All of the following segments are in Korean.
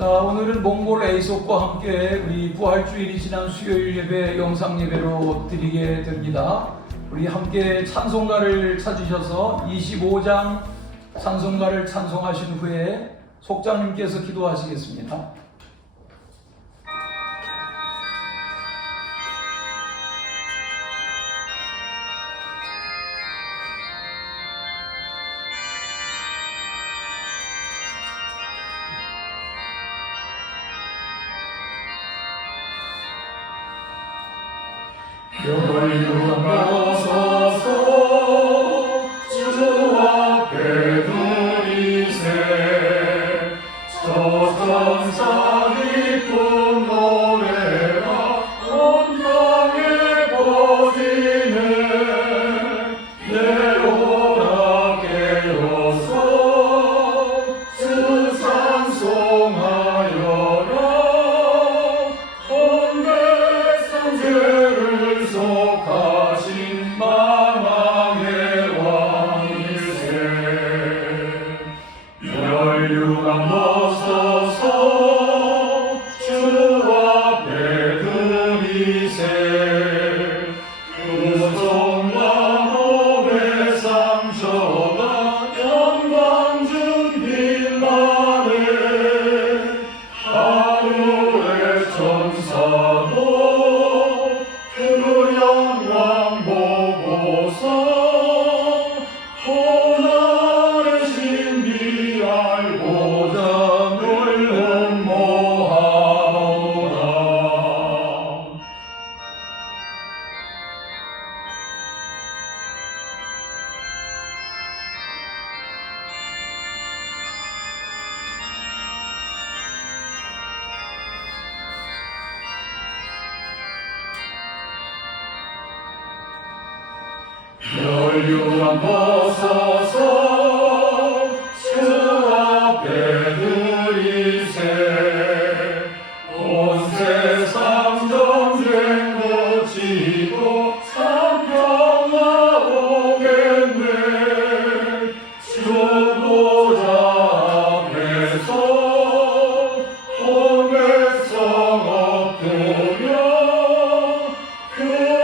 자, 오늘은 몽골 에이솝과 함께 우리 부활주일이 지난 수요일 예배 영상 예배로 드리게 됩니다. 우리 함께 찬송가를 찾으셔서 25장 찬송가를 찬송하신 후에 속장님께서 기도하시겠습니다. 열류하소서 주 앞에 드리세 저천사 기쁜 노래가 온 땅에 퍼지네 내오라 깨어서 주 찬송하여라 온 백성 죄를 속하신 만왕의 왕일세 열류가 벗어서 주 앞에 드리세 구속과 목의 상처가 영광 준 빌라네 하루의 천사도 그 영광 보고서 고난의 신비 알고자 늘 흠모하노라. 열류가 벗어서 주 앞에 드리세 온 세상 전쟁 거치고 참평화 오겠네 주 보좌 앞에서 온 백성 엎드려 그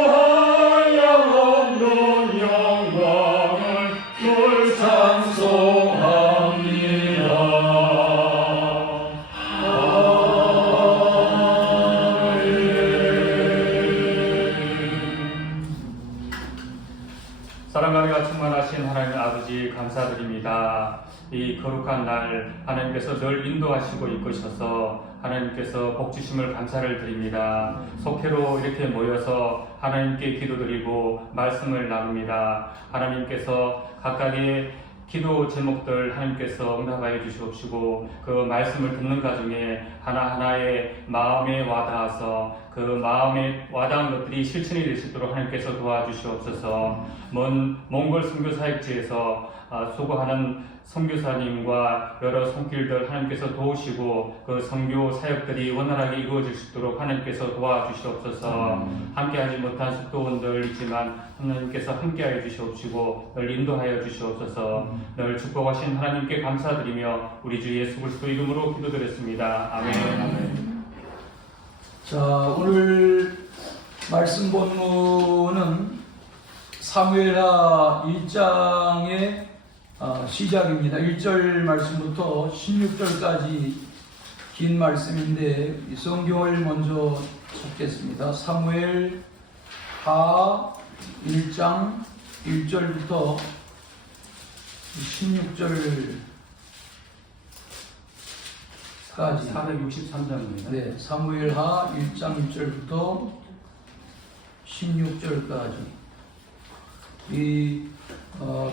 한량 없는 영광을 늘 찬송합니다. 사랑과 은혜가 충만하신 하나님 아버지 감사드립니다. 이 거룩한 날 하나님께서 늘 인도하시고 이끄셔서 하나님께서 복 주심을 감사를 드립니다. 속회로 이렇게 모여서 하나님께 기도드리고 말씀을 나눕니다. 하나님께서 각각의 기도 제목들 하나님께서 응답하여 주시옵시고 그 말씀을 듣는 가중에 하나하나의 마음에 와닿아서 그 마음에 와닿은 것들이 실천이 될 수 있도록 하나님께서 도와주시옵소서. 먼 몽골 선교사역지에서 수고하는 선교사님과 여러 손길들 하나님께서 도우시고 그 선교 사역들이 원활하게 이루어질 수 있도록 하나님께서 도와주시옵소서. 함께하지 못한 숙도원들 있지만 하나님께서 함께하여 주시옵시고 늘 인도하여 주시옵소서. 늘 축복하신 하나님께 감사드리며 우리 주 예수 그리스도 이름으로 기도드렸습니다. 아멘. 자, 오늘 말씀 본문은 사무엘하 1장의 시작입니다. 1절 말씀부터 16절까지 긴 말씀인데 이 성경을 먼저 찾겠습니다. 사무엘하 1장 1절부터 16절까지 463장입니다. 네, 사무엘하 1장 1절부터 16절까지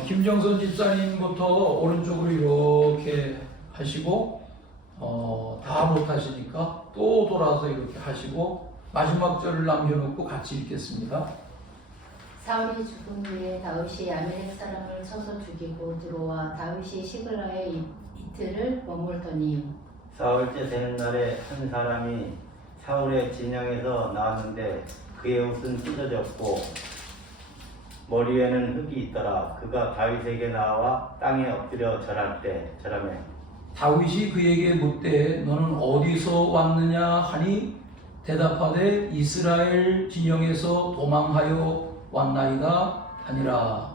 김정선 집사님부터 오른쪽으로 이렇게 하시고 다 못하시니까 또 돌아서 이렇게 하시고 마지막 절을 남겨놓고 같이 읽겠습니다. 사울이 죽은 후에 다윗이 아멜렉 사람을 쳐서 죽이고 들어와 다윗이 시글라에 이틀을 머물더니 사흘째 되는 날에 한 사람이 사울의 진영에서 나왔는데 그의 옷은 찢어졌고 머리에는 흙이 있더라. 그가 다윗에게 나와 땅에 엎드려 절할 때 절하매 다윗이 그에게 묻되 너는 어디서 왔느냐 하니 대답하되 이스라엘 진영에서 도망하여 왔나이다 하니라.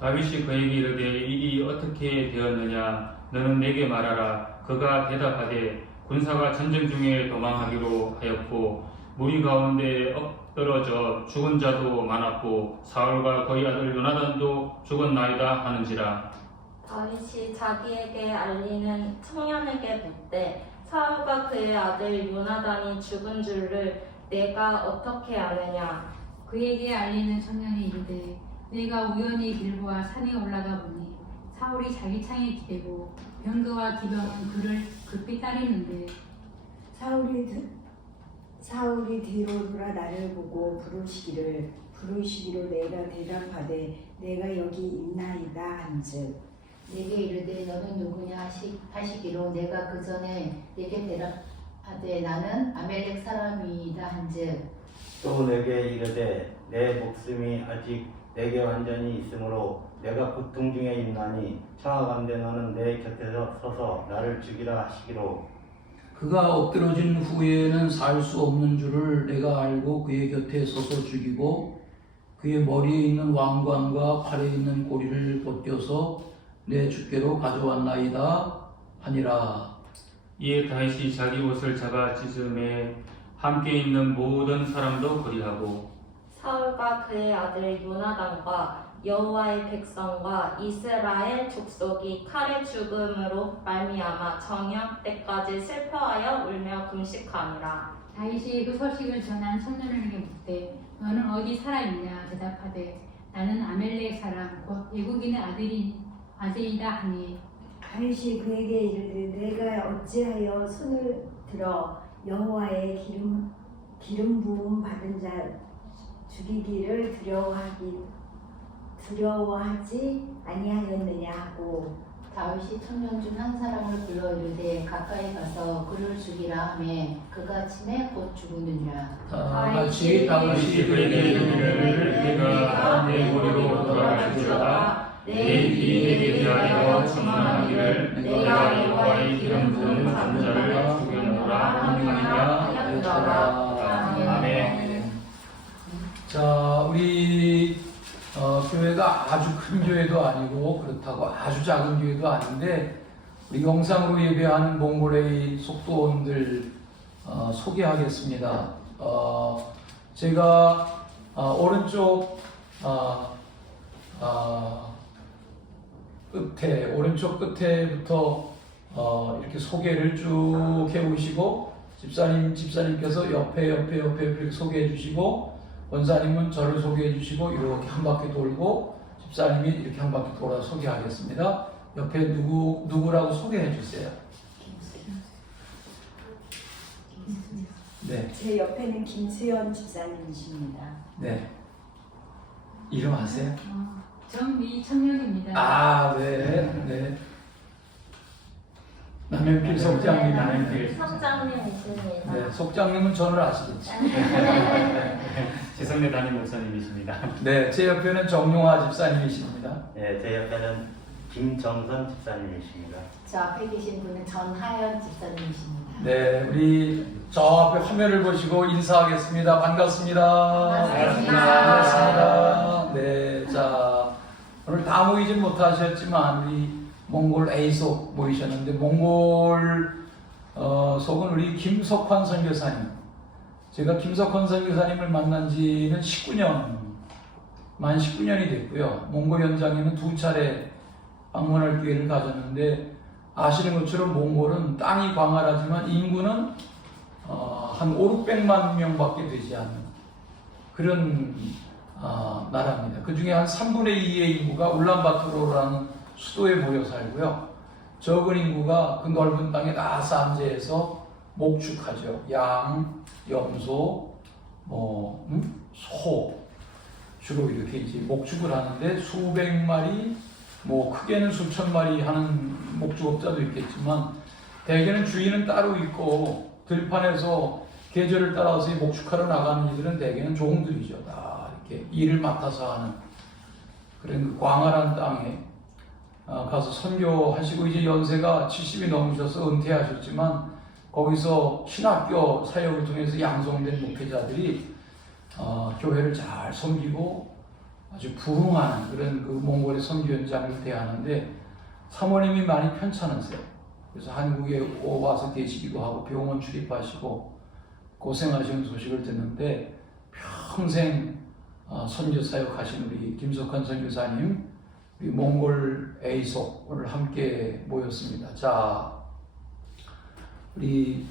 다윗이 그에게 이르되 일이 어떻게 되었느냐 너는 내게 말하라. 그가 대답하되 군사가 전쟁 중에 도망하기로 하였고 무리 가운데 엎드러져 죽은 자도 많았고 사울과 그의 아들 요나단도 죽었나이다 하는지라. 다윗이 자기에게 알리는 청년에게 묻되 사울과 그의 아들 요나단이 죽은 줄을 내가 어떻게 아느냐. 그에게 알리는 청년이 이르되 내가 우연히 길보아 산에 올라가 보니 사울이 자기 창에 기대고 병거와 기병은 그를 급히 따르는데 사울이 뒤로 돌아 나를 보고 부르시기로 내가 대답하되 내가 여기 있나이다 한즉 내게 이르되 너는 누구냐 하시기로 내가 그 전에 내게 대답하되 나는 아멜렉 사람이다 한즉 또 내게 이르되 내 목숨이 아직 내게 완전히 있으므로 내가 고통 중에 있나니 청하건대 너는 내 곁에서 서서 나를 죽이라 하시기로 그가 엎드러진 후에는 살 수 없는 줄을 내가 알고 그의 곁에 서서 죽이고 그의 머리에 있는 왕관과 팔에 있는 고리를 벗겨서 내 주께로 가져왔나이다 하니라. 이에 다윗이 자기 옷을 잡아 찢음에 함께 있는 모든 사람도 그리하고 사울과 그의 아들 요나단과 여호와의 백성과 이스라엘 족속이 칼의 죽음으로 말미암아 저녁 때까지 슬퍼하여 울며 금식하니라. 다윗이 그 소식을 전한 청년에게 묻되 너는 어디 살아있냐 대답하되 나는 아멜렉 사람 곧 예국인의 아들이다 하니 다윗이 그에게 이르되 내가 어찌하여 손을 들어 여호와의 기름 부음 받은 자 죽이기를 두려워하지 아니하였느냐 하고 다윗이 청년 중 한 사람을 불러 이르되 가까이 가서 그를 죽이라 하매 그가 침에 곧 죽으느니라. 같이 다윗이 그에게 이르기를 내가 내 머리로 돌아갈지어다 내 일이 내게 대하여 충만하기를 내가 여호와의 기름 부은 자를 죽였노라 하느니라. 아멘. 자, 우리 교회가 아주 큰 교회도 아니고 그렇다고 아주 작은 교회도 아닌데 우리 영상으로 예배하는 몽골의 속도원들 소개하겠습니다. 제가 오른쪽 끝에부터 이렇게 소개를 쭉 해오시고 집사님께서 옆에 이렇게 소개해 주시고 원사님은 저를 소개해 주시고 이렇게 한 바퀴 돌고 집사님이 이렇게 한 바퀴 돌아 소개하겠습니다. 옆에 누구라고 소개해 주세요. 네. 제 옆에는 김수연 집사님이십니다. 네. 이름 아세요? 정미 청년입니다. 아, 네. 남현필 속장님. 남현필 성장님 있습니다. 네, 속장님은 저를 아시겠지. 지성내 담임 목사님이십니다. 네, 제 옆에는 정용화 집사님이십니다. 네, 제 옆에는 김정선 집사님이십니다. 저 앞에 계신 분은 전하연 집사님이십니다. 네, 우리 저 앞에 화면을 보시고 인사하겠습니다. 반갑습니다. 반갑습니다. 네, 자, 오늘 다 모이진 못하셨지만 우리 몽골 A속 모이셨는데 몽골 속은 우리 김석환 선교사님. 제가 김석환 선교사님을 만난 지는 만 19년이 됐고요. 몽골 현장에는 2차례 방문할 기회를 가졌는데 아시는 것처럼 몽골은 땅이 광활하지만 인구는 한 500~600만 명밖에 되지 않는 그런 나라입니다. 그 중에 한 3분의 2의 인구가 울란바토르라는 수도에 모여 살고요. 적은 인구가 그 넓은 땅에 다 산재해서 목축하죠. 양, 염소, 소 주로 이렇게 이제 목축을 하는데 수백 마리, 크게는 수천 마리 하는 목축업자도 있겠지만 대개는 주인은 따로 있고 들판에서 계절을 따라서 목축하러 나가는 이들은 대개는 종들이죠. 다 이렇게 일을 맡아서 하는 그런 그 광활한 땅에 가서 선교하시고 이제 연세가 70이 넘으셔서 은퇴하셨지만 거기서 신학교 사역을 통해서 양성된 목회자들이 교회를 잘 섬기고 아주 부흥하는 그런 그 몽골의 선교 현장을 대하는데 사모님이 많이 편찮으세요. 그래서 한국에 와서 계시기도 하고 병원 출입하시고 고생하시는 소식을 듣는데 평생 선교 사역하신 우리 김석환 선교사님, 우리 몽골 에이소 오늘 함께 모였습니다. 자, 우리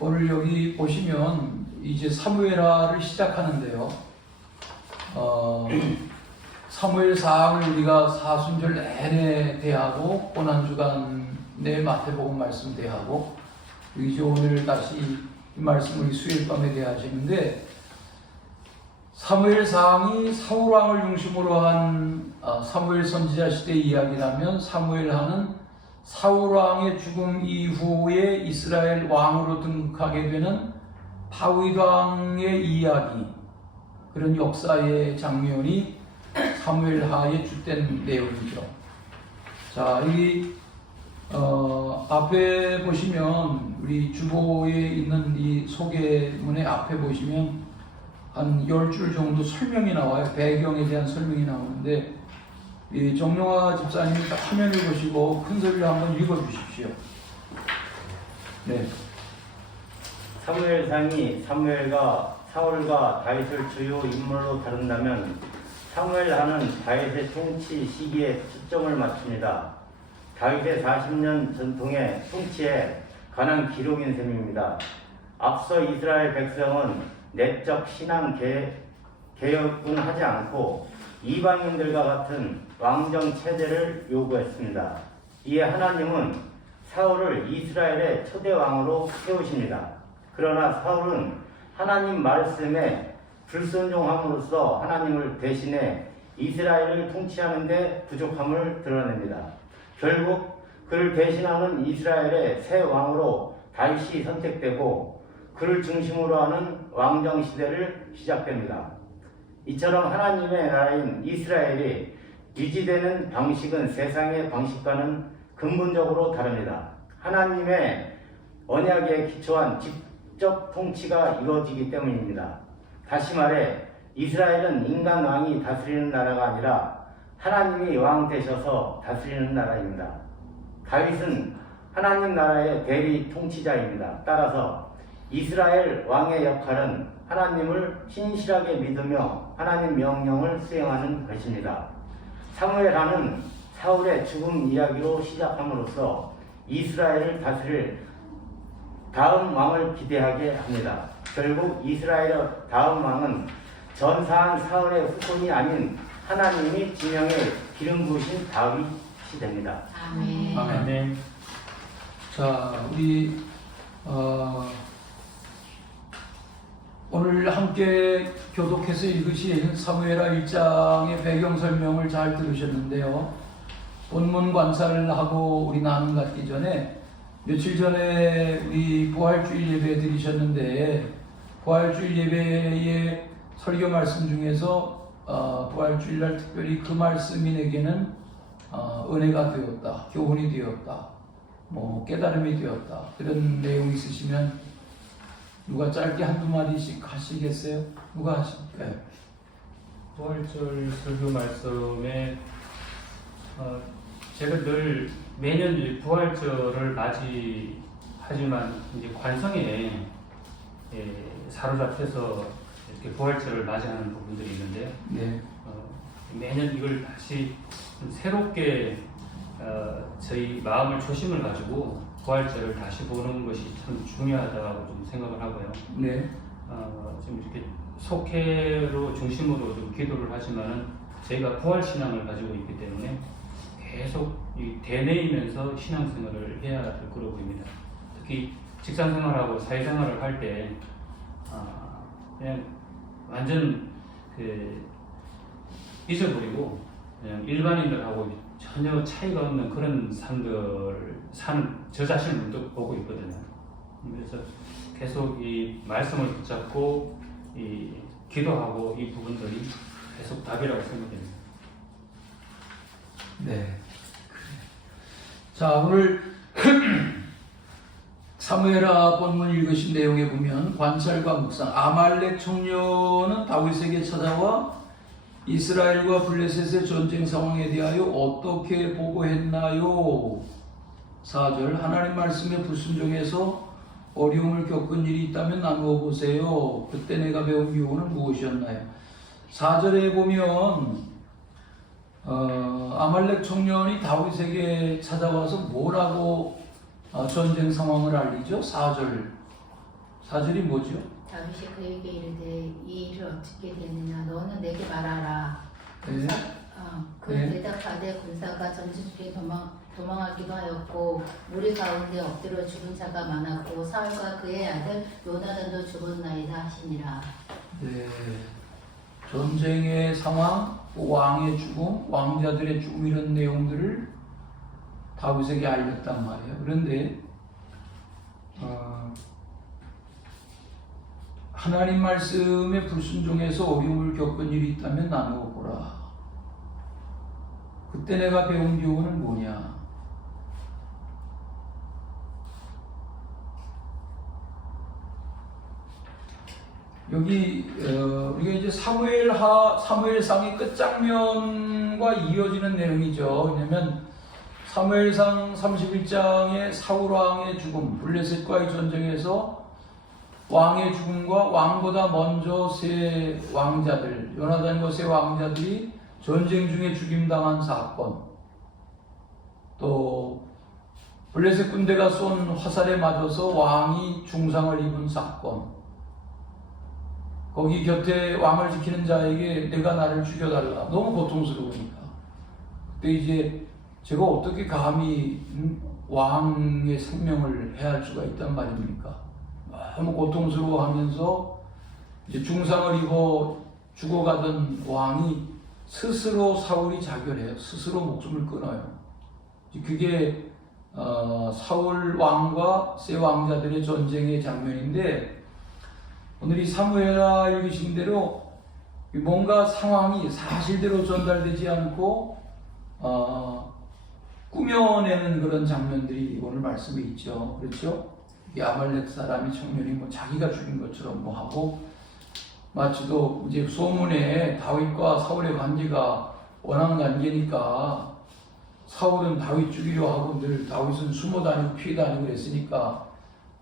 오늘 여기 보시면 이제 사무엘하를 시작하는데요. 사무엘상을 우리가 사순절 내내 대하고 고난주간 내 마태복음 말씀 대하고 이제 오늘 다시 이 말씀을 수요일 밤에 대하시는데 사무엘상이 사울왕을 중심으로 한 사무엘 선지자 시대 이야기라면 사무엘하는 사울왕의 죽음 이후에 이스라엘 왕으로 등극하게 되는 다윗 왕의 이야기, 그런 역사의 장면이 사무엘하에 주된 내용이죠. 자, 이 앞에 보시면 우리 주보에 있는 이 소개문의 앞에 보시면 한 10줄 정도 설명이 나와요. 배경에 대한 설명이 나오는데 이 정용화 집사님이 화면을 보시고 큰 소리로 한번 읽어주십시오. 네. 사무엘상이 사울과 다윗을 주요 인물로 다룬다면 사무엘하는 다윗의 통치 시기에 초점을 맞춥니다. 다윗의 40년 전통의 통치에 관한 기록인 셈입니다. 앞서 이스라엘 백성은 내적 신앙 개혁은 하지 않고 이방인들과 같은 왕정 체제를 요구했습니다. 이에 하나님은 사울을 이스라엘의 초대 왕으로 세우십니다. 그러나 사울은 하나님 말씀에 불순종함으로써 하나님을 대신해 이스라엘을 통치하는 데 부족함을 드러냅니다. 결국 그를 대신하는 이스라엘의 새 왕으로 다윗이 선택되고 그를 중심으로 하는 왕정 시대를 시작됩니다. 이처럼 하나님의 나라인 이스라엘이 유지되는 방식은 세상의 방식과는 근본적으로 다릅니다. 하나님의 언약에 기초한 직접 통치가 이루어지기 때문입니다. 다시 말해 이스라엘은 인간 왕이 다스리는 나라가 아니라 하나님이 왕 되셔서 다스리는 나라입니다. 다윗은 하나님 나라의 대리 통치자입니다. 따라서 이스라엘 왕의 역할은 하나님을 신실하게 믿으며 하나님 명령을 수행하는 것입니다. 사무엘하는 사울의 죽음 이야기로 시작함으로써 이스라엘을 다스릴 다음 왕을 기대하게 합니다. 결국 이스라엘의 다음 왕은 전사한 사울의 후손이 아닌 하나님이 진영에 기름 부으신 다윗이 됩니다. 아멘. 아멘. 자, 우리 오늘 함께 교독해서 읽으신 사무엘하 1장의 배경 설명을 잘 들으셨는데요. 본문 관찰을 하고 우리 나눔 갖기 전에 며칠 전에 우리 부활주일 예배 드리셨는데 부활주일 예배의 설교 말씀 중에서 부활주일날 특별히 그 말씀이 내게는 은혜가 되었다, 교훈이 되었다, 깨달음이 되었다, 그런 내용이 있으시면 누가 짧게 한두 마디씩 하시겠어요? 누가 하실까요? 부활절 설교 말씀에 제가 늘 매년 부활절을 맞이하지만 이제 관성에 사로잡혀서 이렇게 부활절을 맞이하는 부분들이 있는데요. 네. 매년 이걸 다시 새롭게 저희 마음을 초심을 가지고 부활절을 다시 보는 것이 참 중요하다고 좀 생각을 하고요. 네. 좀 이렇게 속회로 중심으로 좀 기도를 하지만은 저희가 부활 신앙을 가지고 있기 때문에 계속 이 대내이면서 신앙생활을 해야 될 거로 보입니다. 특히 직장생활하고 사회생활을 할 때 그냥 완전 잊어버리고 그냥 일반인들하고 전혀 차이가 없는 그런 삶을 사는 저 자신을 또 보고 있거든요. 그래서 계속 이 말씀을 붙잡고 기도하고 이 부분들이 계속 답이라고 생각됩니다. 네. 자, 오늘 사무엘하 본문 읽으신 내용에 보면 관찰과 묵상, 아말렉 청년은 다윗에게 찾아와 이스라엘과 블레셋의 전쟁 상황에 대하여 어떻게 보고했나요? 4절, 하나님 말씀에 불순종해서 어려움을 겪은 일이 있다면 나누어 보세요. 그때 내가 배운 교훈은 무엇이었나요? 4절에 보면 아말렉 청년이 다윗에게 찾아와서 뭐라고 전쟁 상황을 알리죠? 4절이 뭐죠? 다윗이 그에게 이르되 이 일을 어떻게 되느냐 너는 내게 말하라. 네. 그는 네. 대답하되 군사가 전진 중에 도망하기도 하였고 무리 가운데 엎드려 죽은 자가 많았고 사울과 그의 아들 요나단도 죽었나이다 하시니라. 네. 전쟁의 상황, 왕의 죽음, 왕자들의 죽음 이런 내용들을 다윗에게 알렸단 말이에요. 그런데 하나님 말씀에 불순종해서 어려움을 겪은 일이 있다면 나누어 보라. 그때 내가 배운 교훈은 뭐냐? 여기 우리가 이제 사무엘상의 끝장면과 이어지는 내용이죠. 왜냐하면 사무엘상 31장의 사울 왕의 죽음, 블레셋과의 전쟁에서 왕의 죽음과 왕보다 먼저 세 왕자들, 요나단과 세 왕자들이 전쟁 중에 죽임당한 사건, 또 블레셋 군대가 쏜 화살에 맞아서 왕이 중상을 입은 사건, 거기 곁에 왕을 지키는 자에게 내가 나를 죽여달라. 너무 고통스러우니까. 그때 이제 제가 어떻게 감히 왕의 생명을 해할 수가 있단 말입니까? 너무 고통스러워하면서 이제 중상을 입어 죽어가던 왕이 스스로 사울이 자결해요. 스스로 목숨을 끊어요. 그게 사울 왕과 세 왕자들의 전쟁의 장면인데, 오늘 이 사무엘하 읽으신 대로 뭔가 상황이 사실대로 전달되지 않고 꾸며내는 그런 장면들이 오늘 말씀에 있죠. 그렇죠? 이 아말렉 사람이 청년이 뭐 자기가 죽인 것처럼 뭐 하고, 마치도 이제 소문에 다윗과 사울의 관계가 원한 관계니까 사울은 다윗 죽이려 하고 늘 다윗은 숨어 다니고 피해 다니고 그랬으니까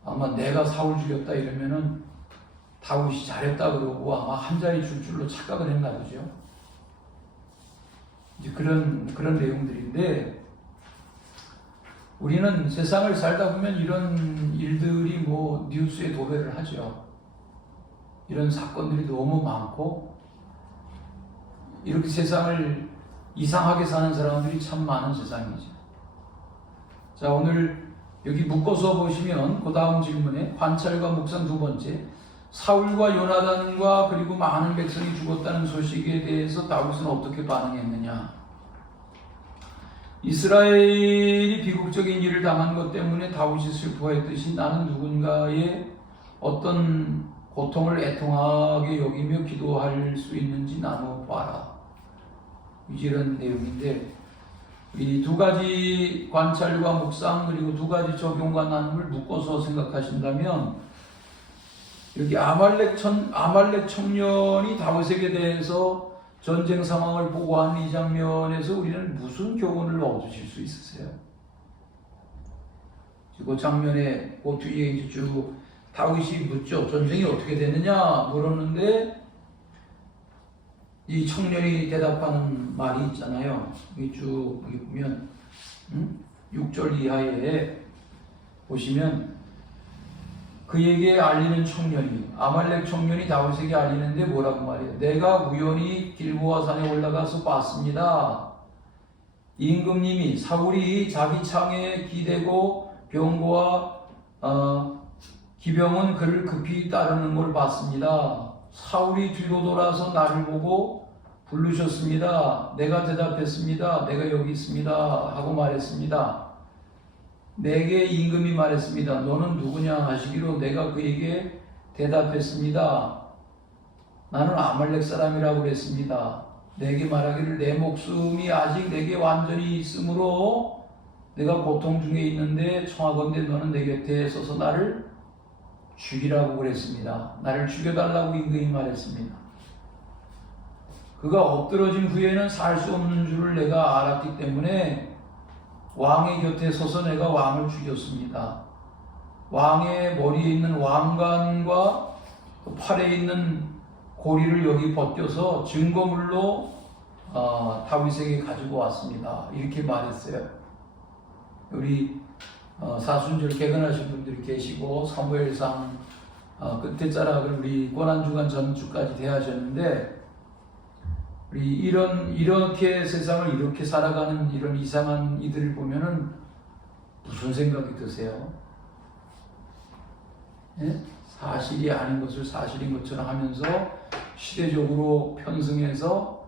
아마 내가 사울 죽였다 이러면은 다윗이 잘했다 그러고 아마 한 자리 줄 줄로 착각을 했나 보죠. 이제 그런 내용들인데, 우리는 세상을 살다 보면 이런 일들이 뭐 뉴스에 도배를 하죠. 이런 사건들이 너무 많고, 이렇게 세상을 이상하게 사는 사람들이 참 많은 세상이죠. 자, 오늘 여기 묶어서 보시면 그 다음 질문에 관찰과 묵상 두 번째, 사울과 요나단과 그리고 많은 백성이 죽었다는 소식에 대해서 다윗은 어떻게 반응했느냐? 이스라엘이 비극적인 일을 당한 것 때문에 다윗이 슬퍼했듯이 나는 누군가의 어떤 고통을 애통하게 여기며 기도할 수 있는지 나눠 봐라. 이런 내용인데, 이 두 가지 관찰과 묵상 그리고 두 가지 적용과 나눔을 묶어서 생각하신다면, 여기 아말렉 청년이 다윗에게 대해서 전쟁 상황을 보고한 이 장면에서 우리는 무슨 교훈을 얻으실 수 있으세요? 그 장면에 그 뒤에 이제 쭉 다윗이 묻죠. 전쟁이 어떻게 됐느냐 물었는데 이 청년이 대답하는 말이 있잖아요. 여기 쭉 여기 보면 6절 이하에 보시면 그에게 알리는 청년이, 아말렉 청년이 다윗에게 알리는데 뭐라고 말해요? 내가 우연히 길보아 산에 올라가서 봤습니다. 임금님이 사울이 자기 창에 기대고 병거와 기병은 그를 급히 따르는 걸 봤습니다. 사울이 뒤로 돌아서 나를 보고 부르셨습니다. 내가 대답했습니다. 내가 여기 있습니다 하고 말했습니다. 내게 임금이 말했습니다. 너는 누구냐 하시기로 내가 그에게 대답했습니다. 나는 아말렉 사람이라고 그랬습니다. 내게 말하기를 내 목숨이 아직 내게 완전히 있으므로 내가 고통 중에 있는데 청하건대 너는 내 곁에 서서 나를 죽이라고 그랬습니다. 나를 죽여달라고 임금이 말했습니다. 그가 엎드러진 후에는 살 수 없는 줄을 내가 알았기 때문에 왕의 곁에 서서 내가 왕을 죽였습니다. 왕의 머리에 있는 왕관과 그 팔에 있는 고리를 여기 벗겨서 증거물로 다윗에게 가지고 왔습니다. 이렇게 말했어요. 우리 사순절 개근하신 분들이 계시고 사무엘상 끝에 자락을 우리 고난주간 전주까지 대하셨는데 우리 이렇게 세상을 이렇게 살아가는 이런 이상한 이들을 보면은 무슨 생각이 드세요? 예? 사실이 아닌 것을 사실인 것처럼 하면서 시대적으로 편승해서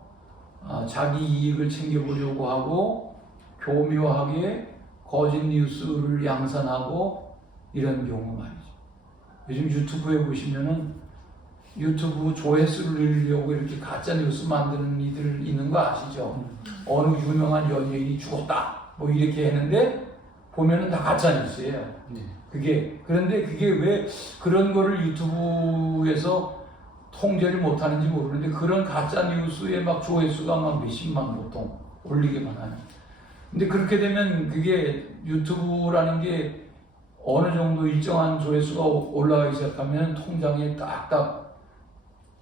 자기 이익을 챙겨보려고 하고 교묘하게 거짓 뉴스를 양산하고 이런 경우 말이죠. 요즘 유튜브에 보시면은 유튜브 조회수를 늘리려고 이렇게 가짜 뉴스 만드는 이들 있는 거 아시죠? 어느 유명한 연예인이 죽었다 뭐 이렇게 했는데 보면은 다 가짜 뉴스예요. 그런데 그게 왜 그런 거를 유튜브에서 통제를 못하는지 모르는데 그런 가짜 뉴스에 막 조회수가 막 몇십만 보통 올리기만 하는. 근데 그렇게 되면 그게 유튜브라는 게 어느 정도 일정한 조회수가 올라가기 시작하면 통장에 딱딱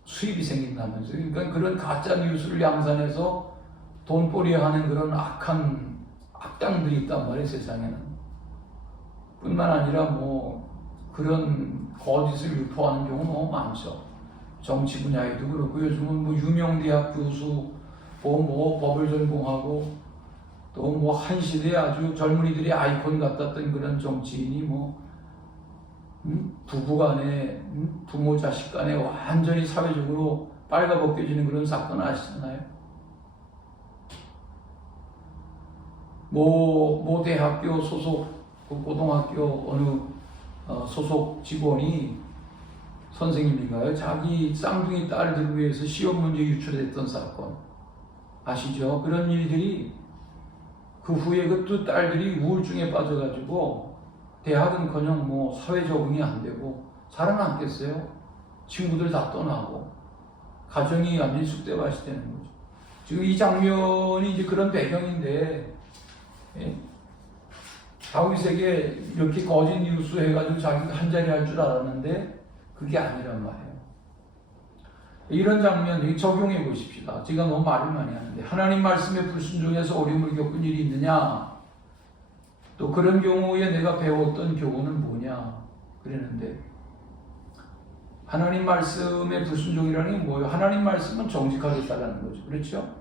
수입이 생긴다면서. 그러니까 그런 가짜 뉴스를 양산해서 돈벌이하는 그런 악한 악당들이 있단 말이에요, 세상에는. 뿐만 아니라 뭐 그런 거짓을 유포하는 경우 너무 많죠. 정치 분야에도 그렇고 요즘은 뭐 유명 대학 교수 뭐 법을 전공하고 또 뭐 한 시대에 아주 젊은이들의 아이콘 같았던 그런 정치인이 뭐 부부간에 부모 자식 간에 완전히 사회적으로 빨가벗겨지는 그런 사건 아시잖아요. 모 대학교 소속 그 고등학교 어느 소속 직원이 선생님인가요? 자기 쌍둥이 딸들을 위해서 시험 문제 유출했던 사건 아시죠? 그런 일들이 그 후에 그 두 딸들이 우울증에 빠져가지고 대학은커녕 뭐 사회 적응이 안 되고 살아남겠어요? 친구들 다 떠나고 가정이 완전히 쑥대밭이 되는 거죠. 지금 이 장면이 이제 그런 배경인데 예? 다윗에게 이렇게 거짓 뉴스 해가지고 자기가 한 자리 할 줄 알았는데 그게 아니란 말이에요. 이런 장면 적용해 보십시다. 제가 너무 말을 많이 하는데 하나님 말씀에 불순종해서 어려움을 겪은 일이 있느냐? 또 그런 경우에 내가 배웠던 교훈은 뭐냐? 그랬는데 하나님 말씀에 불순종이라는 게 뭐예요? 하나님 말씀은 정직하게 따르는 거죠. 그렇죠?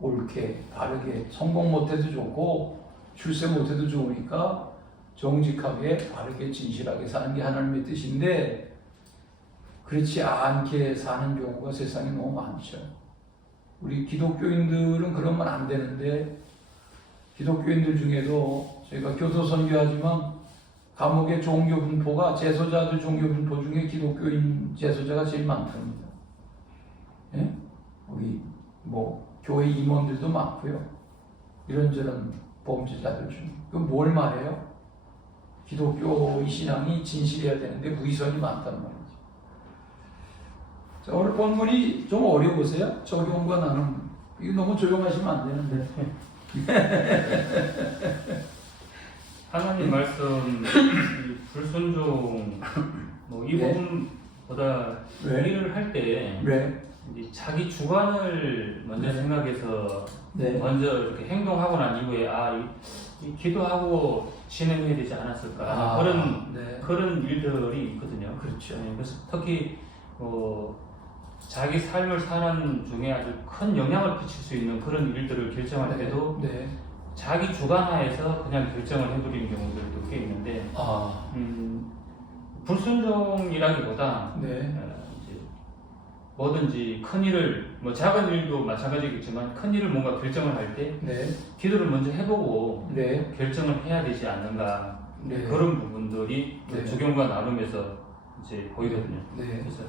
옳게 바르게 성공 못해도 좋고 출세 못해도 좋으니까 정직하게 바르게 진실하게 사는 게 하나님의 뜻인데 그렇지 않게 사는 경우가 세상에 너무 많죠. 우리 기독교인들은 그러면 안 되는데 기독교인들 중에도 저희가 교도 선교하지만 감옥의 종교 분포가 재소자들 종교 분포 중에 기독교인 재소자가 제일 많답니다. 예? 우리 뭐 교회 임원들도 많고요. 이런저런 범죄자들 중에. 그럼 뭘 말해요? 기독교의 신앙이 진실해야 되는데 위선이 많단 말이죠. 자, 오늘 본문이 좀 어려우세요? 적용과 나눔. 이거 너무 조용하시면 안 되는데. 하나님 말씀 불순종 이 네. 부분보다 네. 일을 할 때 네. 자기 주관을 먼저 네. 생각해서 네. 먼저 이렇게 행동하고 난 이후에 이 기도하고 진행해야 되지 않았을까 그런 일들이 있거든요. 그렇죠. 네, 그래서 특히 자기 삶을 사는 중에 아주 큰 영향을 끼칠 수 있는 그런 일들을 결정할 때도 네. 자기 주관하에서 그냥 결정을 해버리는 경우들도 꽤 있는데 불순종이라기보다 네. 이제 뭐든지 큰 일을 작은 일도 마찬가지겠지만 큰 일을 뭔가 결정을 할 때 네. 기도를 먼저 해보고 네. 결정을 해야 되지 않는가 네. 그런 부분들이 네. 주경과 나눔에서 이제 보이거든요. 네. 그래서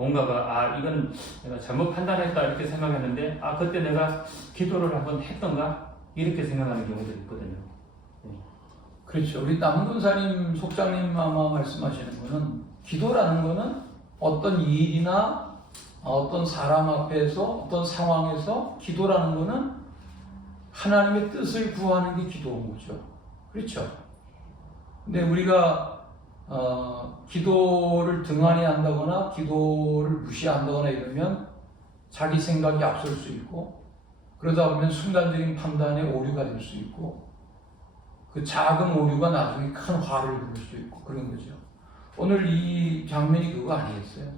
뭔가가 이건 내가 잘못 판단했다 이렇게 생각했는데 그때 내가 기도를 한번 했던가 이렇게 생각하는 경우도 있거든요. 그렇죠. 우리 남군사님 속장님 아마 말씀하시는 거는 기도라는 거는 어떤 일이나 어떤 사람 앞에서 어떤 상황에서 기도라는 거는 하나님의 뜻을 구하는 게 기도인 거죠. 그렇죠. 근데 우리가 기도를 등한히 한다거나 기도를 무시한다거나 이러면 자기 생각이 앞설 수 있고 그러다 보면 순간적인 판단에 오류가 될 수 있고 그 작은 오류가 나중에 큰 화를 부를 수 있고 그런 거죠. 오늘 이 장면이 그거 아니겠어요?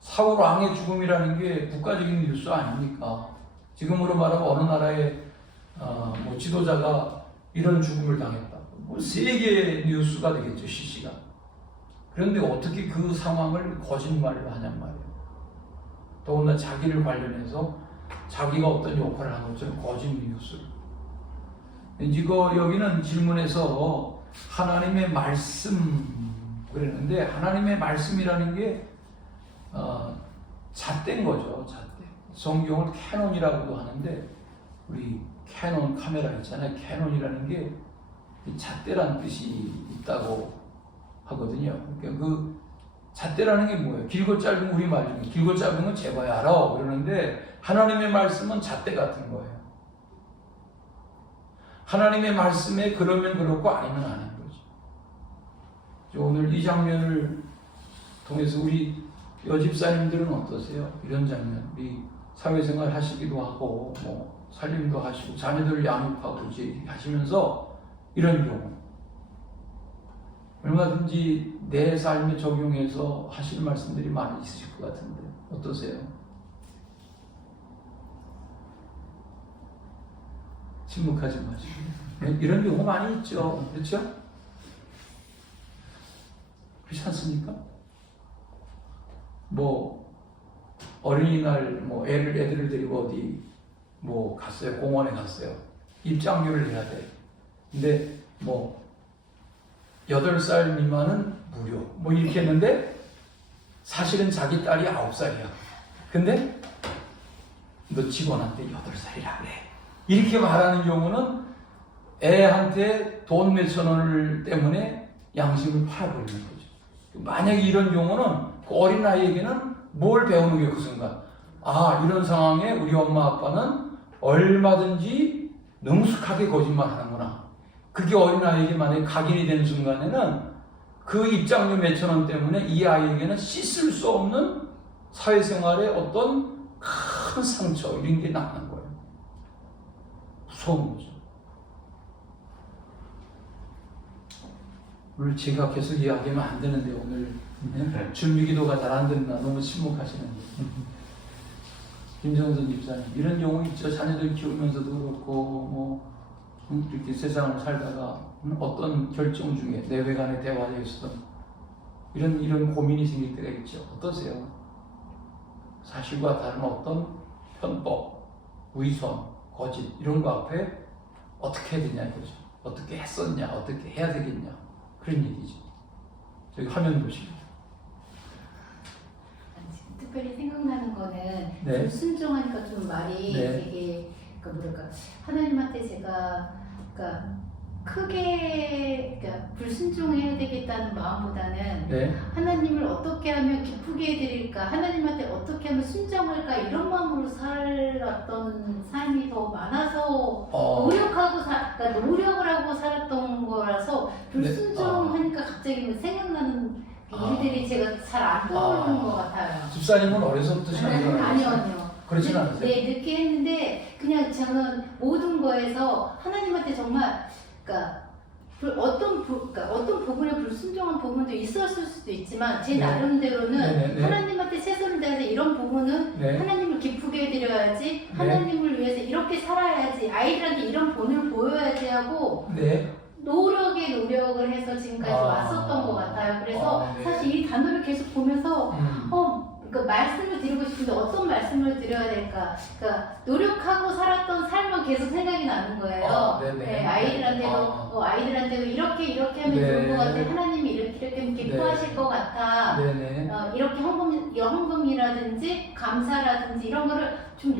사울 왕의 죽음이라는 게 국가적인 뉴스 아닙니까? 지금으로 말하면 어느 나라의 뭐 지도자가 이런 죽음을 당했다. 뭐 세계의 뉴스가 되겠죠, 실시간. 그런데 어떻게 그 상황을 거짓말을 하냔 말이에요. 더군다나 자기를 관련해서 자기가 어떤 역할을 한 것처럼 거짓 뉴스를. 이거 여기는 질문에서 하나님의 말씀 그랬는데 하나님의 말씀이라는 게 잣대인 거죠. 잣대. 성경을 캐논이라고도 하는데 우리 캐논 카메라 있잖아요. 캐논이라는 게 잣대라는 뜻이 있다고 하거든요. 그러니까 그 잣대라는 게 뭐예요? 길고 짧은 우리말 중에 길고 짧은 건 재봐야 알아 그러는데 하나님의 말씀은 잣대 같은 거예요. 하나님의 말씀에 그러면 그렇고 아니면 아닌 거죠. 오늘 이 장면을 통해서 우리 여집사님들은 어떠세요? 이런 장면, 우리 사회생활 하시기도 하고 뭐 살림도 하시고 자녀들 양육하고 이제 하시면서 이런 경우 얼마든지 내 삶에 적용해서 하실 말씀들이 많이 있으실 것 같은데 어떠세요? 침묵하지 마시고 이런 경우 많이 있죠. 그렇죠? 그렇지 않습니까? 뭐 어린이날 뭐 애들을 데리고 어디 뭐 갔어요. 공원에 갔어요. 입장료를 내야 돼. 근데 뭐 8살 미만은 무료 뭐 이렇게 했는데 사실은 자기 딸이 9살이야. 근데 너 직원한테 8살이라 그래. 이렇게 말하는 경우는 애한테 돈 몇천 원을 때문에 양심을 팔아버리는 거죠. 만약에 이런 경우는 그 어린 아이에게는 뭘 배우는 게 그 순간 이런 상황에 우리 엄마 아빠는 얼마든지 능숙하게 거짓말하는구나. 그게 어린아이에게 만약에 각인이 되는 순간에는 그 입장료 몇천 원 때문에 이 아이에게는 씻을 수 없는 사회생활의 어떤 큰 상처 이런 게 남는 거예요. 무서운 거죠. 오늘 제가 계속 이야기하면 안 되는데 오늘 준비기도가 잘 안 된다. 너무 침묵하시는 거예요. 김정선 집사님 이런 경우 있죠. 자녀들 키우면서도 그렇고 뭐 이렇게 세상을 살다가 어떤 결정 중에 내외 간의 대화에 있어서 이런 고민이 생길 때가 있죠. 어떠세요? 사실과 다른 어떤 편법, 위선, 거짓 이런 거 앞에 어떻게 해야 되냐 이거죠. 어떻게 했었냐, 어떻게 해야 되겠냐 그런 얘기죠. 저기 화면 보시면 특별히 생각나는 거는 네. 불순종하니까 좀 말이 네. 되게 하나님한테 제가 크게 불순종해야 되겠다는 마음보다는 네. 하나님을 어떻게 하면 기쁘게 해드릴까, 하나님한테 어떻게 하면 순종할까 이런 마음으로 살았던 삶이 더 많아서 노력을 하고 살았던 거라서 불순종하니까 갑자기 생각나는 일들이 제가 잘 안 떠오르는 것 같아요. 집사님은 어려서부터 신앙생활을 아니요. 그렇진 않으세요? 네, 늦게 했는데 그냥 저는 모든 거에서 하나님한테 정말 어떤 부분에 불순종한 부분도 있었을 수도 있지만 제 네. 나름대로는 네네네. 하나님한테 최선을 다해서 이런 부분은 네. 하나님을 기쁘게 해드려야지, 네. 하나님을 위해서 이렇게 살아야지, 아이들한테 이런 본을 보여야지 하고 네. 노력을 해서 지금까지 왔었던 것 같아요. 그래서 네. 사실 이 단어를 계속 보면서 말씀을 드리고 싶은데 어떤 말씀을 드려야 될까? 노력하고 살았던 삶은 계속 생각이 나는 거예요. 네네. 네, 아이들한테도 이렇게 하면 네. 좋을 것 같아. 하나님이 이렇게 이렇게 기뻐하실 것 같아. 네네. 이렇게 헌금이라든지 감사라든지 이런 거를 좀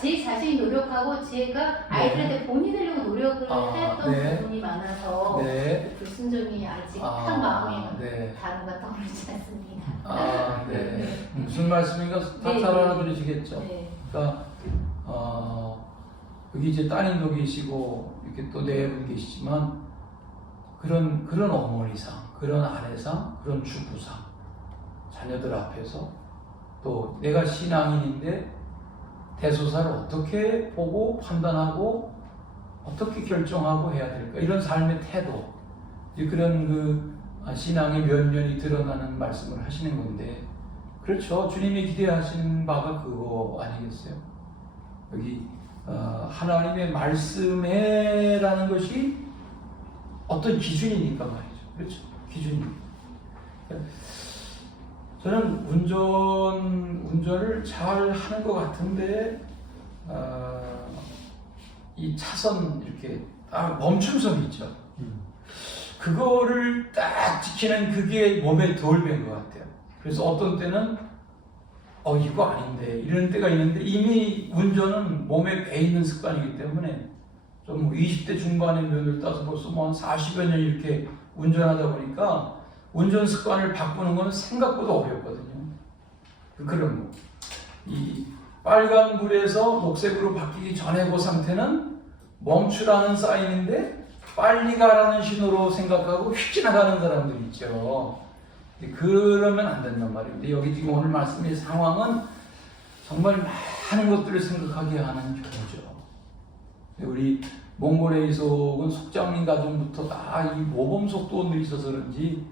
제 자신이 노력하고 제가 아이들한테 본이 되려고 노력을 했던 네. 부분이 많아서 네. 그 순종이 아직 한 마음이 네. 다루가 떠오르지 않습니다. 네. 무슨 말씀인가 다 잘 알아들으시겠죠? 네. 그러니까 여기 이제 따님도 계시고 이렇게 또 네 분 계시지만 그런 어머니상, 그런 아내상, 그런 주부상, 자녀들 앞에서 또 내가 신앙인인데 대소사를 어떻게 보고 판단하고 어떻게 결정하고 해야 될까, 이런 삶의 태도, 그런 그 신앙의 면면이 드러나는 말씀을 하시는 건데, 그렇죠. 주님이 기대하시는 바가 그거 아니겠어요? 여기 하나님의 말씀에라는 것이 어떤 기준이니까 말이죠. 그렇죠. 기준입니다. 저는 운전을 잘 하는 것 같은데 이 차선 이렇게 딱 멈춤선이 있죠. 그거를 딱 지키는 그게 몸에 덜 밴 것 같아요. 그래서 어떤 때는 이거 아닌데 이런 때가 있는데, 이미 운전은 몸에 배 있는 습관이기 때문에 좀 20대 중반의 면을 따서 벌써 한 40여 년 이렇게 운전하다 보니까 운전 습관을 바꾸는 건 생각보다 어렵거든요. 그런 이 빨간불에서 녹색으로 바뀌기 전에 그 상태는 멈추라는 사인인데 빨리 가라는 신호로 생각하고 휙 지나가는 사람들 있죠. 그러면 안 된단 말이에요. 근데 여기 지금 오늘 말씀의 상황은 정말 많은 것들을 생각하게 하는 경우죠. 우리 몽골의 이속은 속장님 가정부터 다 이 모범 속도원들이 있어서 그런지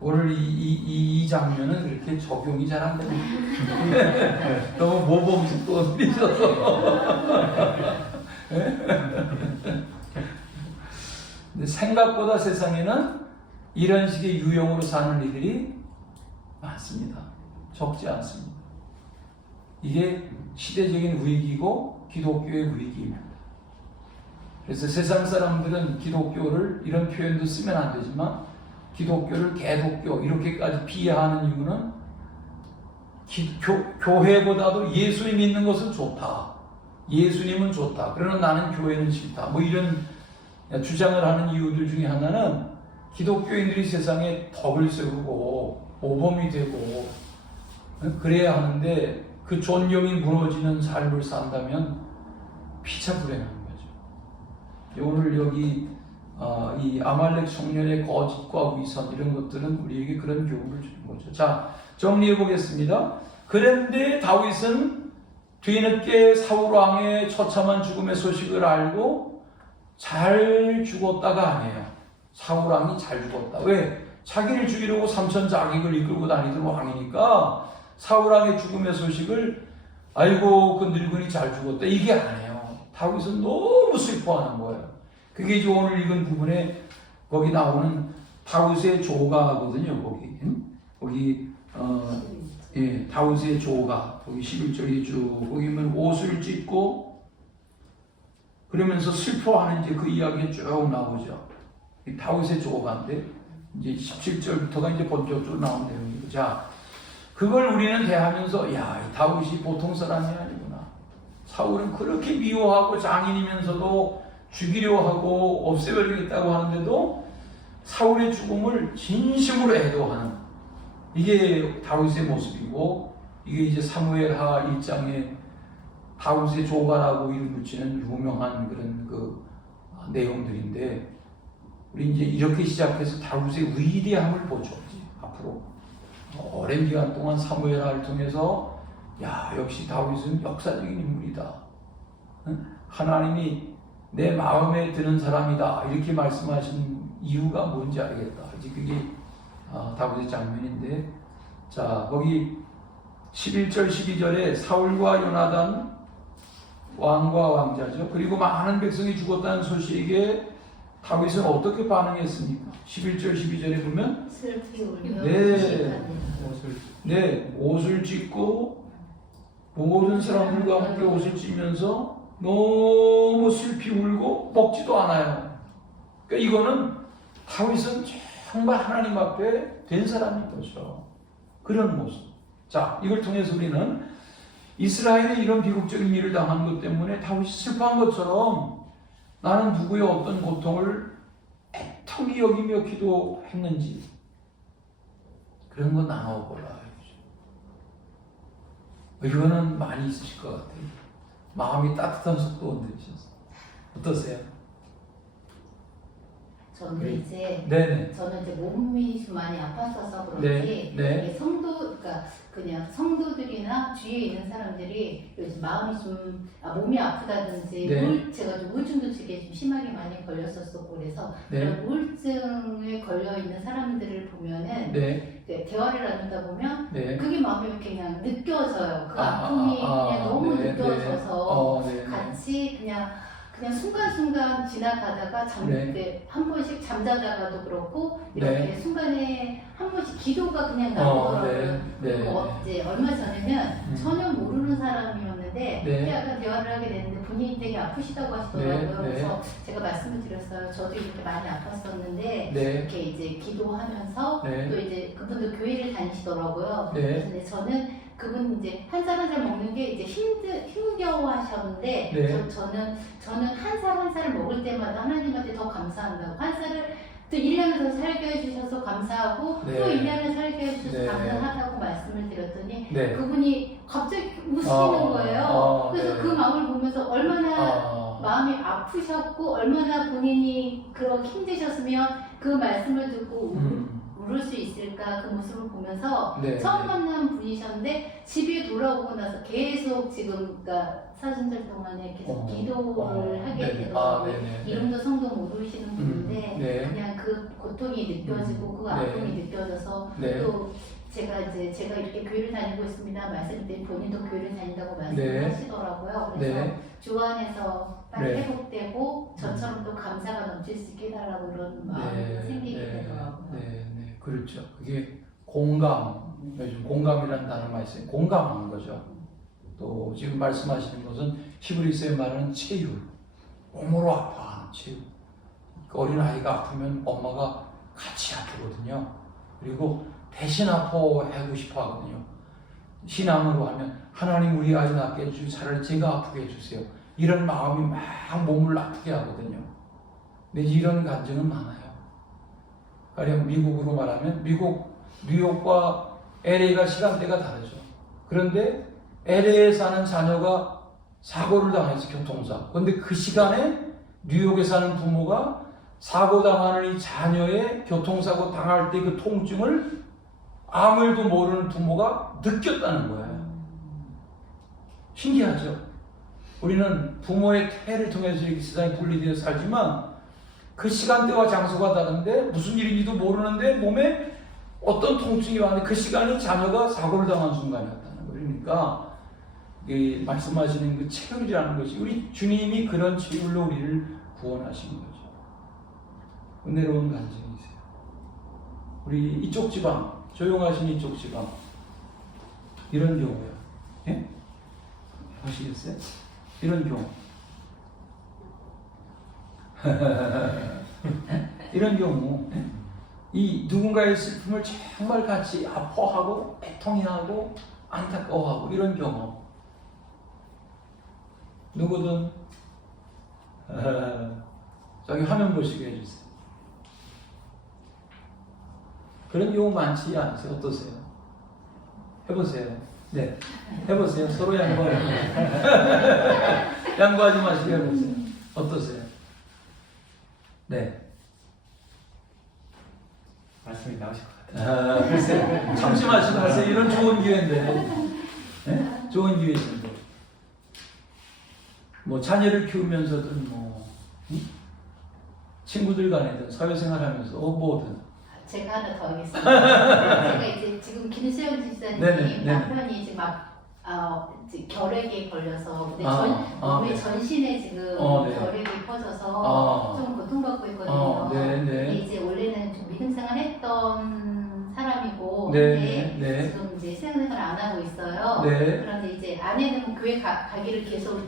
오늘 이 장면은 그렇게 적용이 잘 안 됩니다. 너무 모범 속도원들이 있어서. 근데 생각보다 세상에는 이런 식의 유형으로 사는 이들이 많습니다. 적지 않습니다. 이게 시대적인 위기고 기독교의 위기입니다. 그래서 세상 사람들은 기독교를, 이런 표현도 쓰면 안 되지만 기독교를 개독교 이렇게까지 비하하는 이유는 교회보다도 예수님 믿는 것은 좋다, 예수님은 좋다, 그러나 나는 교회는 싫다, 뭐 이런 주장을 하는 이유들 중에 하나는 기독교인들이 세상에 덕을 세우고 모범이 되고 그래야 하는데 그 존경이 무너지는 삶을 산다면 피차 불행한 거죠. 오늘 여기 이 아말렉 청년의 거짓과 위선 이런 것들은 우리에게 그런 교훈을 주는 거죠. 자, 정리해 보겠습니다. 그런데 다윗은 뒤늦게 사울 왕의 처참한 죽음의 소식을 알고 잘 죽었다가 아니에요. 사울 왕이 잘 죽었다. 왜? 자기를 죽이려고 3천 자객을 이끌고 다니던 왕이니까 사울 왕의 죽음의 소식을 아이고 그 늙은이 잘 죽었다 이게 아니에요. 다윗은 너무 슬퍼하는 거예요. 그게 이제 오늘 읽은 부분에 거기 나오는 다윗의 조가거든요. 거기 다윗의 조가 거기 11절에 쭉 거기면 옷을 찢고 그러면서 슬퍼하는 이제 그 이야기가 쭉 나오죠. 다윗의 조가인데 이제 17절부터가 이제 본격적으로 나온 내용이고, 자 그걸 우리는 대하면서 야, 이 다윗이 보통 사람이 아니구나. 사울은 그렇게 미워하고 장인이면서도 죽이려 하고 없애버리겠다고 하는데도 사울의 죽음을 진심으로 애도하는 이게 다윗의 모습이고, 이게 이제 사무엘하 1장에 다윗의 조가라고 이름 붙이는 유명한 그런 그 내용들인데, 우리 이제 이렇게 시작해서 다윗의 위대함을 보죠. 앞으로 오랜 기간 동안 사무엘하를 통해서 야, 역시 다윗은 역사적인 인물이다. 하나님이 내 마음에 드는 사람이다. 이렇게 말씀하신 이유가 뭔지 알겠다. 이제 그게 다윗의 장면인데, 자 거기 11절 12절에 사울과 요나단 왕과 왕자죠. 그리고 많은 백성이 죽었다는 소식에 다윗은 어떻게 반응했습니까? 11절 12절에 보면 슬피 울며 옷을 찢고 모든 사람들과 함께 옷을 찢으면서 너무 슬피 울고 먹지도 않아요. 그러니까 이거는 다윗은 정말 하나님 앞에 된 사람인 거죠. 그런 모습. 자, 이걸 통해서 우리는 이스라엘이 이런 비극적인 일을 당한 것 때문에 다윗이 슬퍼한 것처럼 나는 누구의 어떤 고통을 애통히 여기며 기도했는지 그런 거 나눠보라. 이거는 많이 있으실 것 같아요. 마음이 따뜻한 속도원들이셨어요. 어떠세요? 저는 이제 네네. 저는 이제 몸이 좀 많이 아팠어서 그런지 네, 네. 이게 그러니까 그냥 성도들이나 주위에 있는 사람들이 요즘 마음이 좀 몸이 아프다든지 네. 제가 좀 우울증도 되게 좀 심하게 많이 걸렸었고 그래서 네. 그런 우울증에 걸려 있는 사람들을 보면은 네. 대화를 나누다 보면 네. 그게 마음에 이렇게 그냥 느껴져요. 그 아픔이 그냥 너무 네, 느껴져서 네. 같이 그냥 순간순간 지나가다가 네. 한 번씩 잠자다가도 그렇고 이렇게 순간에 한 번씩 기도가 그냥 나오더라고요. 네. 그리고 이제 얼마 전에는 전혀 모르는 사람이었는데 네. 약간 대화를 하게 됐는데 본인이 되게 아프시다고 하시더라고요. 네. 그래서 제가 말씀을 드렸어요. 저도 이렇게 많이 아팠었는데 네. 이렇게 이제 기도하면서 네. 또 이제 그분도 교회를 다니시더라고요. 네. 그래서 이제 저는 그분 이제 한 살 한 살 먹는 게 이제 힘겨워하셨는데 네. 저는 한 살 한 살을 먹을 때마다 하나님한테 더 감사한다고 한 살을 또 1년을 더 살게 해주셔서 감사하고 네. 또 1년을 살게 해주셔서 네. 감사하다고 말씀을 드렸더니 네. 그분이 갑자기 우시는 거예요. 그래서 네. 그 마음을 보면서 얼마나 마음이 아프셨고 얼마나 본인이 그렇게 힘드셨으면 그 말씀을 듣고 울을 수 있을까 그 모습을 보면서 네. 처음 만난 분이셨는데 집에 돌아오고 나서 계속 지금 그러니까 사순절 동안에 계속 기도를 하게 네. 되더라고요. 네. 이름도 성도 모르시는 분인데 네. 그냥 그 고통이 느껴지고 그 네. 아픔이 느껴져서 네. 또 제가 이렇게 교회를 다니고 있습니다 말씀드린 본인도 교회를 다닌다고 네. 말씀하시더라고요. 그래서 네. 주 안에서 빨리 네. 회복되고 저처럼 또 감사가 넘칠 수 있게 해달라고 그런 마음이 생기게 되더라고요. 네. 그렇죠. 그게 공감, 요즘 공감이라는 단어가 있어요. 공감하는 거죠. 또 지금 말씀하시는 것은 히브리서에 말하는 치유, 몸으로 아파하는 치유. 어린 아이가 아프면 엄마가 같이 아프거든요. 그리고 대신 아파하고 싶어 하거든요. 신앙으로 하면 하나님 우리 아이 낫게 해주시고 차라리 제가 아프게 해주세요. 이런 마음이 막 몸을 아프게 하거든요. 근데 이런 감정은 많아요. 가령 미국으로 말하면 미국 뉴욕과 LA가 시간대가 다르죠. 그런데 LA에 사는 자녀가 사고를 당해서 교통사고. 그런데 그 시간에 뉴욕에 사는 부모가 사고 당하는 이 자녀의 교통사고 당할 때 그 통증을 아무 일도 모르는 부모가 느꼈다는 거예요. 신기하죠? 우리는 부모의 태를 통해서 이렇게 세상에 분리되어 살지만 그 시간대와 장소가 다른데 무슨 일인지도 모르는데 몸에 어떤 통증이 왔는데 그 시간이 자녀가 사고를 당한 순간이었다는 거예요. 그러니까 이 말씀하시는 그 체율이라는 것이 우리 주님이 그런 체율로 우리를 구원하신 거죠. 은혜로운 간증이세요. 우리 이쪽 지방, 조용하신 이쪽 지방 이런 경우요. 예? 보시겠어요? 이런 경우. 이런 경우 이 누군가의 슬픔을 정말 같이 아파하고 애통해하고 안타까워하고 이런 경우 누구든 저기 화면 보시게 해주세요. 그런 경우 많지 않으세요? 어떠세요? 해보세요. 네, 해보세요. 서로 양보하고 양보하지 마시고 해보세요. 어떠세요? 네. 말씀이 나오실 것 같아요. 글쎄, 참지 마시고 하세요. 이런 좋은 기회인데. 네? 좋은 기회인데. 뭐, 자녀를 키우면서든, 뭐, 친구들 간에든, 사회생활 하면서, 뭐든. 제가 하나 더 하겠습니다. 제가 이제 지금 김수영 집사님이 네네. 남편이 지금 이제 결핵에 걸려서 근데 몸에 네. 전신에 지금 네. 결핵이 퍼져서 좀 고통받고 있거든요. 근데 이제 원래는 좀 믿음생활 했던 사람이고 근데 지금 이제 신앙생활 안 하고 있어요. 그런데 이제 아내는 교회 가기를 계속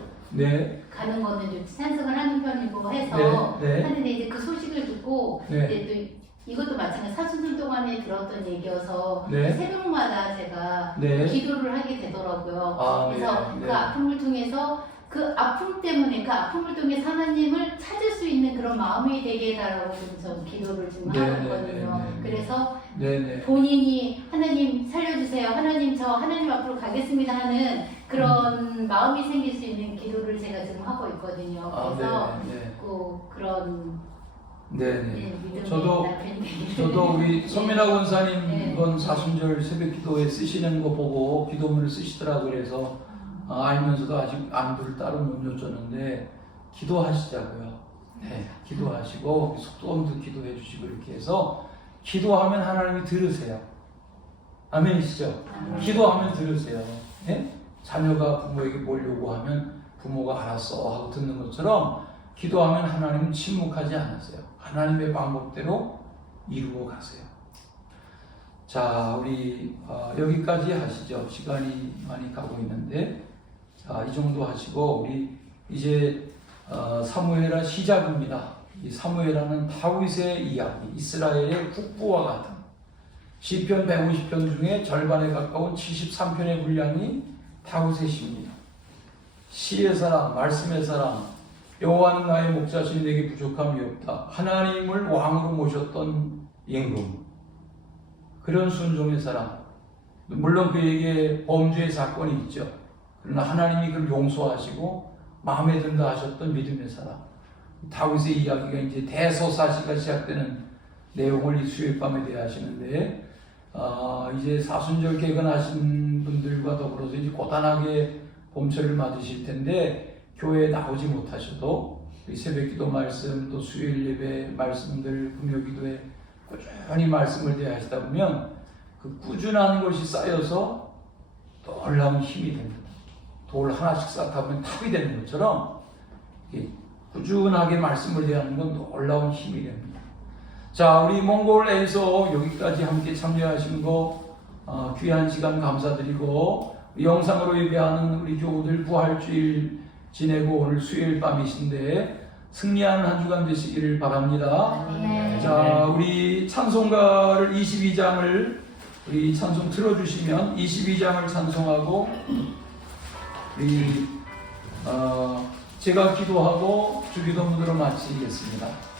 가는 거는 좀 찬성을 하는 편이고 해서 하는데 이제 그 소식을 듣고 이제 또 이것도 마찬가지 사순절 동안에 들었던 얘기여서 네. 새벽마다 제가 네. 기도를 하게 되더라고요. 아, 그래서 네. 그 네. 아픔을 통해서 그 아픔 때문에 그 아픔을 통해 하나님을 찾을 수 있는 그런 마음이 되게 해달라고 좀 기도를 좀 네, 하거든요. 네, 네, 네. 그래서 네네. 본인이 하나님 살려주세요, 하나님 저 하나님 앞으로 가겠습니다 하는 그런 마음이 생길 수 있는 기도를 제가 지금 하고 있거든요. 그래서 네. 그런 네네. 믿음의 저도 남편이 되기를. 저도 우리 손민아 권사님 네. 이번 사순절 새벽 기도에 쓰시는 거 보고 기도문을 쓰시더라고요. 그래서 알면서도 아직 안부를 따로 못 여쭈었는데 기도하시자고요. 네, 기도하시고 속도음도 기도해 주시고 이렇게 해서 기도하면 하나님이 들으세요. 아멘이시죠? 기도하면 들으세요. 네? 자녀가 부모에게 뭘 요구하면 부모가 알았어 하고 듣는 것처럼 기도하면 하나님은 침묵하지 않으세요. 하나님의 방법대로 이루어 가세요. 자, 우리 여기까지 하시죠. 시간이 많이 가고 있는데 자, 이 정도 하시고 우리 이제 사무엘하 시작입니다. 이 사무엘하는 다윗의 이야기, 이스라엘의 국부와 같은 시편 150편 중에 절반에 가까운 73편의 분량이 다윗의 시입니다. 시의 사람, 말씀의 사람, 여호와는 나의 목자시니 내게 부족함이 없다. 하나님을 왕으로 모셨던 임금, 그런 순종의 사람. 물론 그에게 범죄의 사건이 있죠. 그러나 하나님이 그를 용서하시고 마음에 든다 하셨던 믿음의 사람. 다윗의 이야기가 이제 대소사시가 시작되는 내용을 이 수요일 밤에 대하시는데 이제 사순절 개근하신 분들과 더불어서 이제 고단하게 봄철을 맞으실 텐데 교회에 나오지 못하셔도 새벽기도 말씀 또 수요일 예배 말씀들 금요기도에 꾸준히 말씀을 대하시다 보면 그 꾸준한 것이 쌓여서 놀라운 힘이 됩니다. 돌 하나씩 쌓다 보면 탑이 되는 것처럼 꾸준하게 말씀을 대하는 건 놀라운 힘이 됩니다. 자, 우리 몽골에서 여기까지 함께 참여하신 거 귀한 시간 감사드리고 영상으로 예배하는 우리 교우들 부활주일 지내고 오늘 수요일 밤이신데 승리하는 한 주간 되시기를 바랍니다. 네. 자, 우리 찬송가를 22장을 우리 찬송 틀어주시면 22장을 찬송하고 우리 제가 기도하고 주기도문으로 마치겠습니다.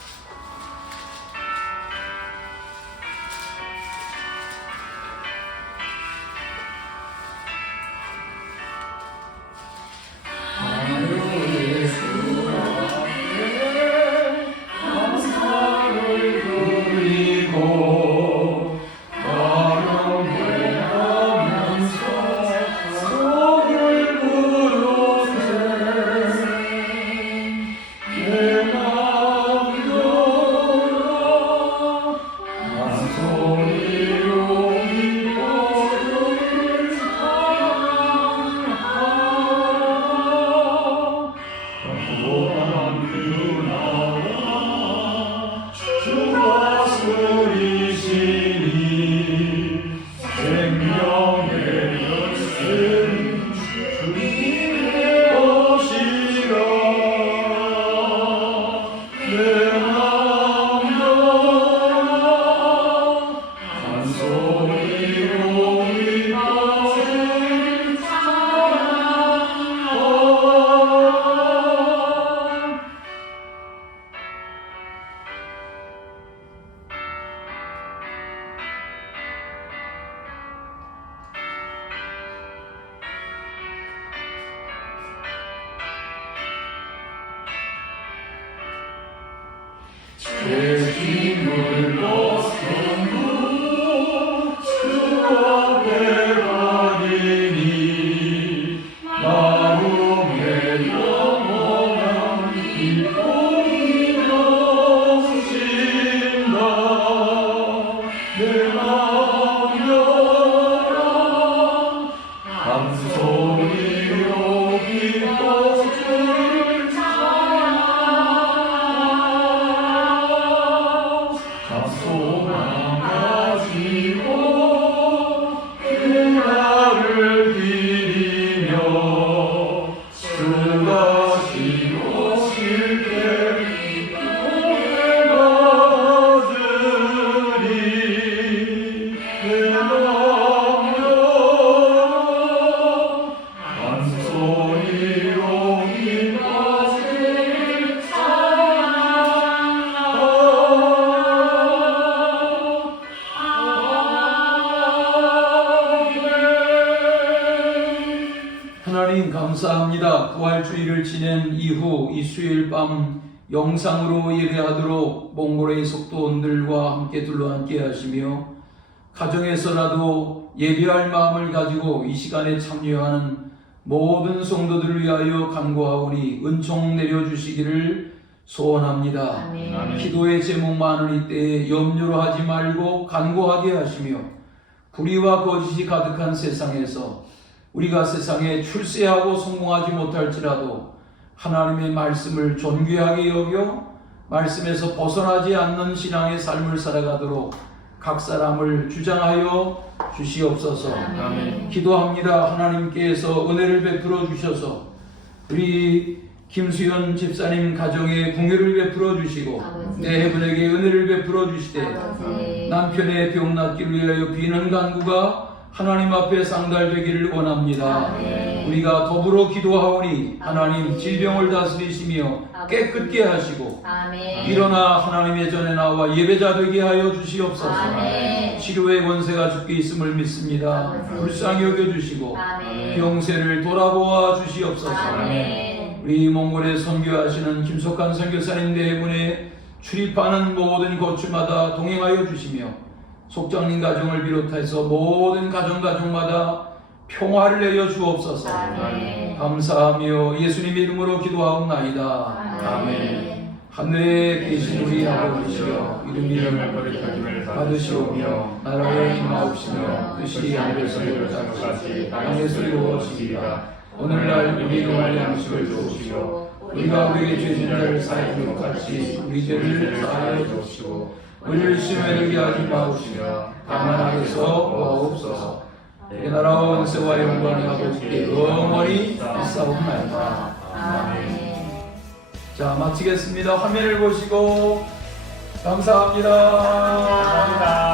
하나님 감사합니다. 부활주의를 지낸 이후 이 수요일 밤 영상으로 예배하도록 몽골의 속도원들과 함께 둘러앉게 하시며 가정에서라도 예배할 마음을 가지고 이 시간에 참여하는 모든 성도들을 위하여 간구하오니 은총 내려주시기를 소원합니다. 아멘. 기도의 제목 많은 이때에 염려로 하지 말고 간구하게 하시며 불의와 거짓이 가득한 세상에서 우리가 세상에 출세하고 성공하지 못할지라도 하나님의 말씀을 존귀하게 여겨 말씀에서 벗어나지 않는 신앙의 삶을 살아가도록 각 사람을 주장하여 주시옵소서. 아멘. 기도합니다. 하나님께서 은혜를 베풀어 주셔서 우리 김수현 집사님 가정에 궁유를 베풀어 주시고 아버지. 내 분에게 은혜를 베풀어 주시되 아버지. 남편의 병 낫기를 위하여 비는 간구가 하나님 앞에 상달되기를 원합니다. 아멘. 우리가 더불어 기도하오니 하나님 아버지. 질병을 다스리시며 아버지. 깨끗게 하시고 아멘. 일어나 하나님의 전에 나와 예배자 되게 하여 주시옵소서. 아멘. 치료의 권세가 주께 있음을 믿습니다. 아버지. 불쌍히 여겨주시고 아멘. 병세를 돌아보아 주시옵소서. 아멘. 우리 몽골에 선교하시는 김석환 선교사님 대문에 출입하는 모든 거주마다 동행하여 주시며 속장님 가정을 비롯해서 모든 가정마다 평화를 내려 주옵소서. 아멘. 감사하며 예수님 이름으로 기도하옵나이다. 아멘. 하늘에 계신 우리 아버지여 이름을 이름을 거룩하기를 받으시오며 나라를 임하옵시며 뜻이 하늘에서 이루어진 같이 땅에서 이루어지리라. 오늘날 우리의 양식을 주옵시고 우리가 우리에게 죄진 자를 사하는 것 같이 우리 죄를 사하여 주옵시고 우리를 시험에 들게 하지 마옵시며 다만 악에서 구하옵소서. 내 나라와 원세와 영광이 아버지께 영원히 있사옵나이다. 아멘. 자, 마치겠습니다. 화면을 보시고 감사합니다. 감사합니다.